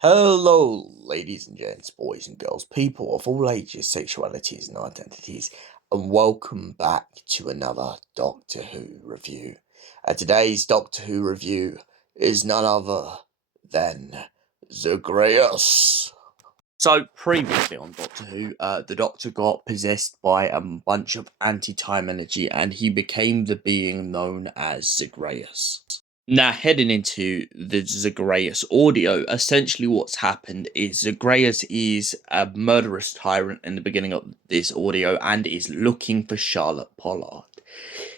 Hello, ladies and gents, boys and girls, people of all ages, sexualities, and identities, and welcome back to another Doctor Who review. Today's Doctor Who review is none other than Zagreus. So, previously on Doctor Who, the Doctor got possessed by a bunch of anti-time energy, and he became the being known as Zagreus. Now, heading into the Zagreus audio, essentially what's happened is Zagreus is a murderous tyrant in the beginning of this audio and is looking for Charlotte Pollard.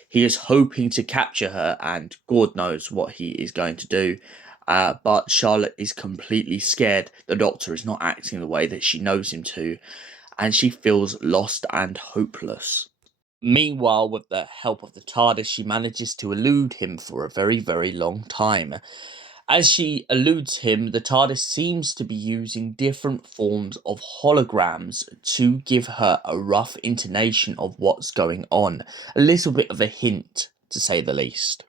He is hoping to capture her, and God knows what he is going to do. But Charlotte is completely scared. The Doctor is not acting the way that she knows him to, and she feels lost and hopeless. Meanwhile, with the help of the TARDIS, she manages to elude him for a very, very long time. As she eludes him, the TARDIS seems to be using different forms of holograms to give her a rough intonation of what's going on. A little bit of a hint, to say the least.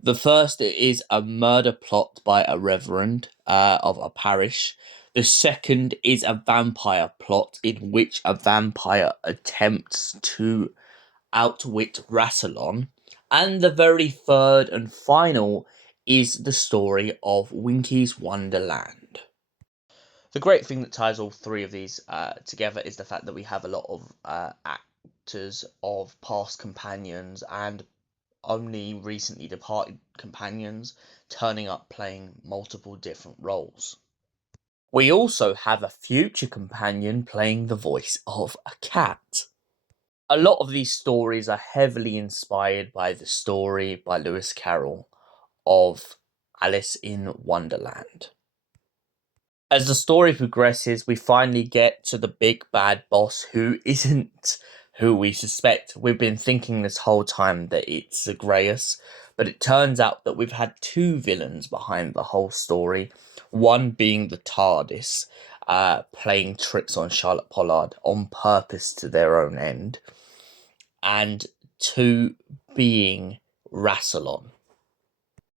The first is a murder plot by a reverend of a parish. The second is a vampire plot in which a vampire attempts to outwit Rassilon, and the very third and final is the story of Winky's Wonderland. The great thing that ties all three of these together is the fact that we have a lot of actors of past companions and only recently departed companions turning up playing multiple different roles. We also have a future companion playing the voice of a cat. A lot of these stories are heavily inspired by the story by Lewis Carroll of Alice in Wonderland. As the story progresses, we finally get to the big bad boss, who isn't who we suspect. We've been thinking this whole time that it's Zagreus, but it turns out that we've had two villains behind the whole story. One being the TARDIS, playing tricks on Charlotte Pollard on purpose to their own end, and two being Rassilon.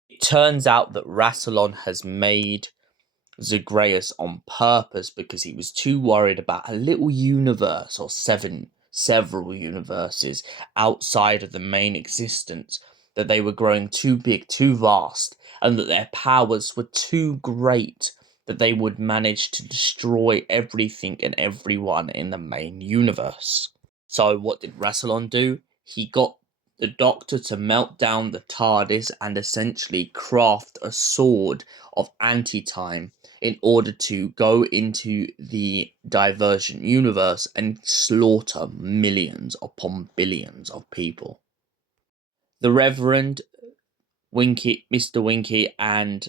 It turns out that Rassilon has made Zagreus on purpose because he was too worried about a little universe or several universes outside of the main existence, that they were growing too big, too vast, and that their powers were too great that they would manage to destroy everything and everyone in the main universe. So what did Rassilon do? He got the Doctor to melt down the TARDIS and essentially craft a sword of anti-time in order to go into the Divergent universe and slaughter millions upon billions of people. The Reverend, Winky, Mr. Winky, and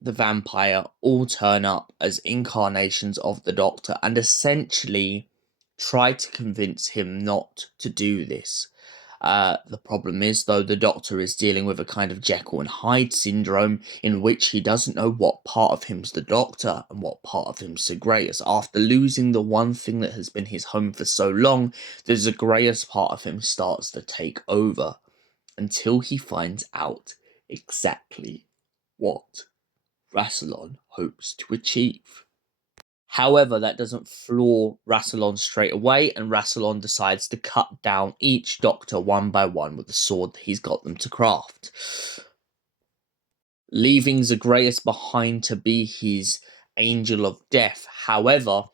the vampire all turn up as incarnations of the Doctor and essentially try to convince him not to do this. The problem is, though, the Doctor is dealing with a kind of Jekyll and Hyde syndrome in which he doesn't know what part of him's the Doctor and what part of him's Zagreus. After losing the one thing that has been his home for so long, the Zagreus part of him starts to take over until he finds out exactly what Rassilon hopes to achieve. However, that doesn't floor Rassilon straight away, and Rassilon decides to cut down each Doctor one by one with the sword that he's got them to craft, leaving Zagreus behind to be his angel of death. However,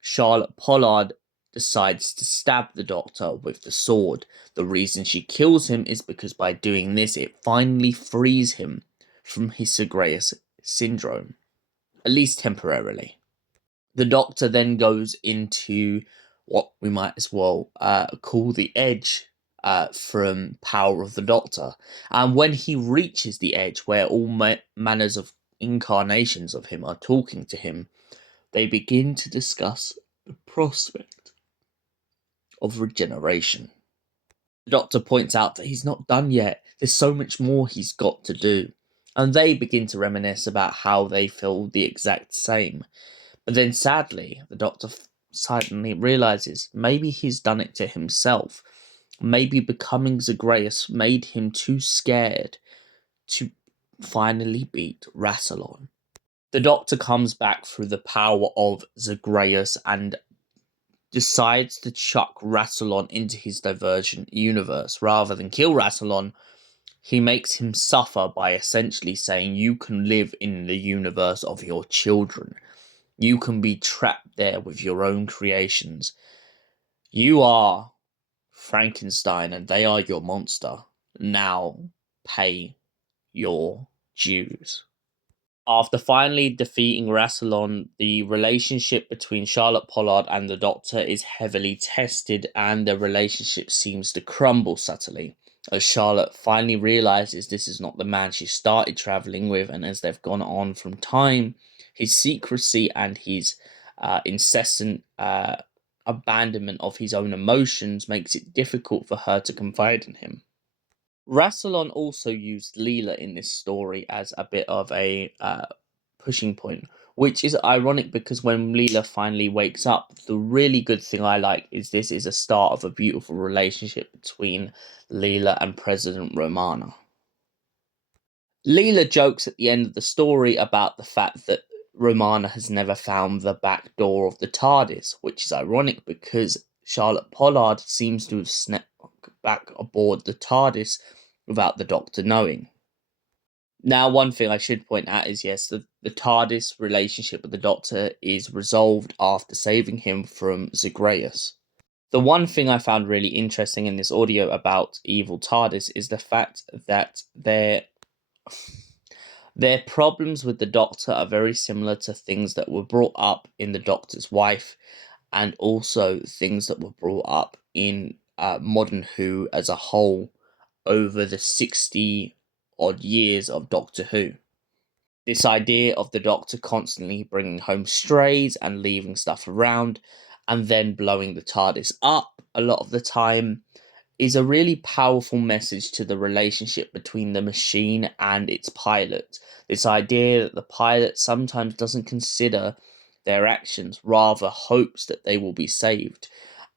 Charlotte Pollard decides to stab the Doctor with the sword. The reason she kills him is because by doing this, it finally frees him from his Zagreus syndrome, at least temporarily. The Doctor then goes into what we might as well call the edge from Power of the Doctor. And when he reaches the edge where all manners of incarnations of him are talking to him, they begin to discuss the prospect of regeneration. The Doctor points out that he's not done yet. There's so much more he's got to do. and they begin to reminisce about how they feel the exact same. But then sadly, the Doctor suddenly realizes maybe he's done it to himself. Maybe becoming Zagreus made him too scared to finally beat Rassilon. The Doctor comes back through the power of Zagreus and decides to chuck Rassilon into his divergent universe. Rather than kill Rassilon, he makes him suffer by essentially saying you can live in the universe of your children. You can be trapped there with your own creations. You are Frankenstein and they are your monster. Now pay your dues. After finally defeating Rassilon, the relationship between Charlotte Pollard and the Doctor is heavily tested, and the relationship seems to crumble subtly. As Charlotte finally realizes this is not the man she started traveling with, and as they've gone on from time, his secrecy and his incessant abandonment of his own emotions makes it difficult for her to confide in him. Rassilon also used Leela in this story as a bit of a pushing point, which is ironic because when Leela finally wakes up, the really good thing I like is this is a start of a beautiful relationship between Leela and President Romana. Leela jokes at the end of the story about the fact that Romana has never found the back door of the TARDIS, which is ironic because Charlotte Pollard seems to have snuck back aboard the TARDIS without the Doctor knowing. Now, one thing I should point out is yes, the TARDIS relationship with the Doctor is resolved after saving him from Zagreus. The one thing I found really interesting in this audio about evil TARDIS is the fact that their problems with the Doctor are very similar to things that were brought up in The Doctor's Wife, and also things that were brought up in modern Who as a whole over the 60 odd years of Doctor Who. This idea of the Doctor constantly bringing home strays and leaving stuff around and then blowing the TARDIS up a lot of the time is a really powerful message to the relationship between the machine and its pilot. This idea that the pilot sometimes doesn't consider their actions, rather hopes that they will be saved.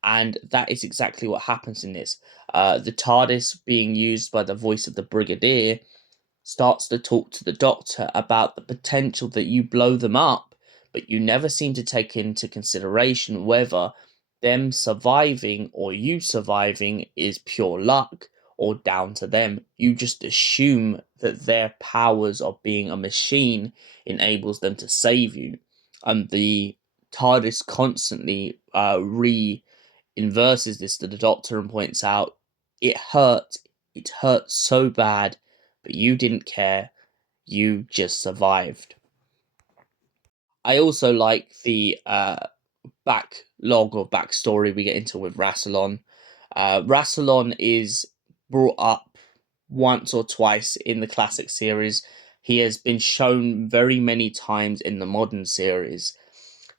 And that is exactly what happens in this. The TARDIS, being used by the voice of the Brigadier, starts to talk to the Doctor about the potential that you blow them up, but you never seem to take into consideration whether them surviving or you surviving is pure luck or down to them. You just assume that their powers of being a machine enables them to save you. And the TARDIS constantly inverses this to the Doctor and points out it hurt so bad, but you didn't care, you just survived. I also like the backlog or backstory we get into with Rassilon. Rassilon is brought up once or twice in the classic series. He has been shown very many times in the modern series.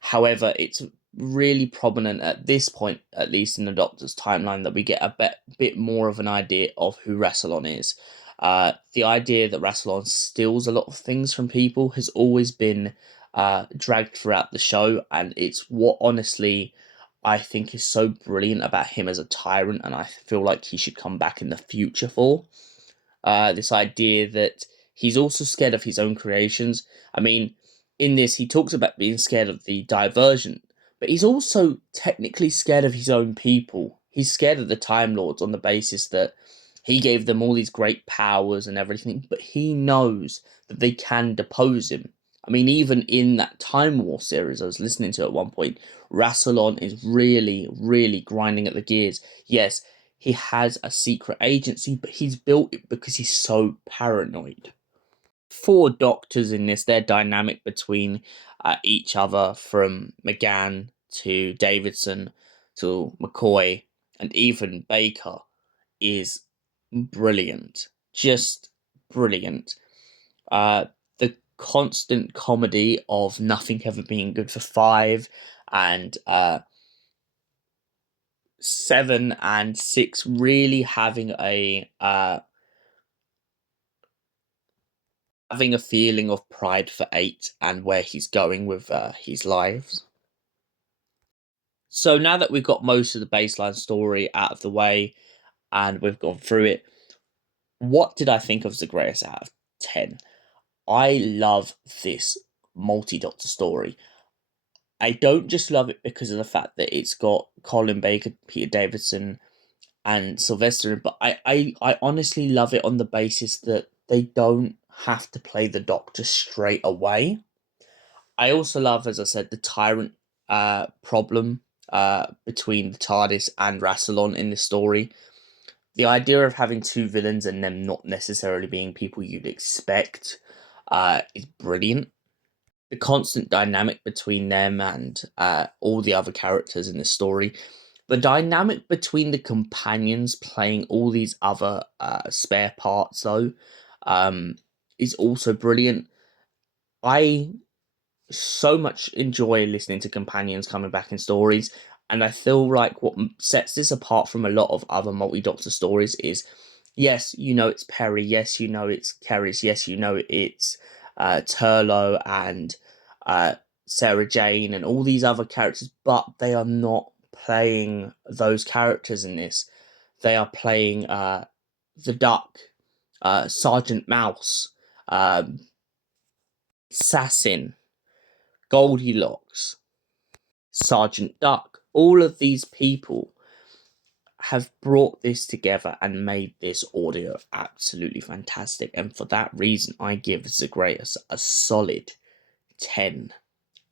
However, it's really prominent at this point, at least in the Doctor's timeline, that we get a bit more of an idea of who Rassilon is. The idea that Rassilon steals a lot of things from people has always been dragged throughout the show, and it's what honestly I think is so brilliant about him as a tyrant, and I feel like he should come back in the future for. This idea that he's also scared of his own creations. I mean, in this, he talks about being scared of the Divergent, but he's also technically scared of his own people. He's scared of the Time Lords on the basis that he gave them all these great powers and everything, but he knows that they can depose him. I mean, even in that Time War series I was listening to at one point, Rassilon is really, really grinding at the gears. Yes, he has a secret agency, but he's built it because he's so paranoid. Four doctors in this, their dynamic between each other, from McGann to Davidson to McCoy and even Baker, is brilliant. Just brilliant. The constant comedy of nothing ever being good for five, and 7 and 6 really having a having a feeling of pride for 8 and where he's going with his lives. So now that we've got most of the baseline story out of the way and we've gone through it, what did I think of Zagreus out of 10? I love this multi-Doctor story. I don't just love it because of the fact that it's got Colin Baker, Peter Davison, and Sylvester, but I honestly love it on the basis that they don't have to play the Doctor straight away. I also love, as I said, the tyrant problem between the TARDIS and Rassilon in the story. The idea of having two villains and them not necessarily being people you'd expect is brilliant. The constant dynamic between them and all the other characters in the story. The dynamic between the companions playing all these other spare parts, though, is also brilliant. I so much enjoy listening to companions coming back in stories, and I feel like what sets this apart from a lot of other multi-Doctor stories is, yes, you know it's Perry, yes, you know it's Keris, yes, you know it's Turlo and Sarah Jane and all these other characters, but they are not playing those characters in this. They are playing the Duck, Sergeant Mouse, Assassin, Goldilocks, Sergeant Duck. All of these people have brought this together and made this audio absolutely fantastic. And for that reason, I give Zagreus a solid 10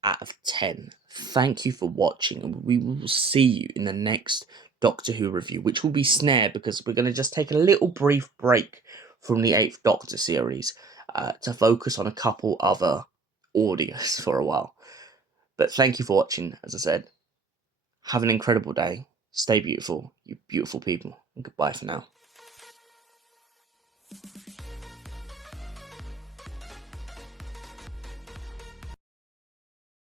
out of 10. Thank you for watching, and we will see you in the next Doctor Who review, which will be Snare, because we're going to just take a little brief break from the 8th Doctor series to focus on a couple other audios for a while. But thank you for watching, as I said. Have an incredible day. Stay beautiful, you beautiful people. And goodbye for now.